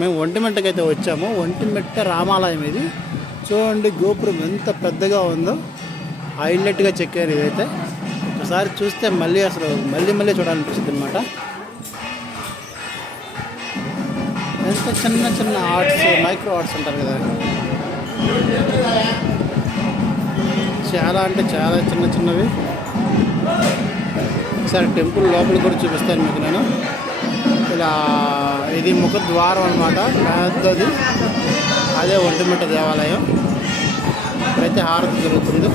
మేము ఒంటిమిట్టకి అయితే వచ్చాము. ఒంటిమిట్ట రామాలయం ఇది. చూడండి గోపురం ఎంత పెద్దగా ఉందో, హైలైట్గా చెక్కారు. ఇదైతే ఒకసారి చూస్తే మళ్ళీ అసలు మళ్ళీ చూడాలనిపిస్తుంది అనమాట. ఎంత చిన్న చిన్న ఆర్ట్స్, మైక్రో ఆర్ట్స్ అంటారు కదా, చాలా అంటే చాలా చిన్న చిన్నవి. ఒకసారి టెంపుల్ లోపల కూడా చూపిస్తాను మీకు నేను. ఇలా ఇది ముఖద్వారం అనమాట, పెద్దది. అదే ఒంటిమిట్ట దేవాలయం. ఇప్పుడైతే హారతి జరుగుతుంది.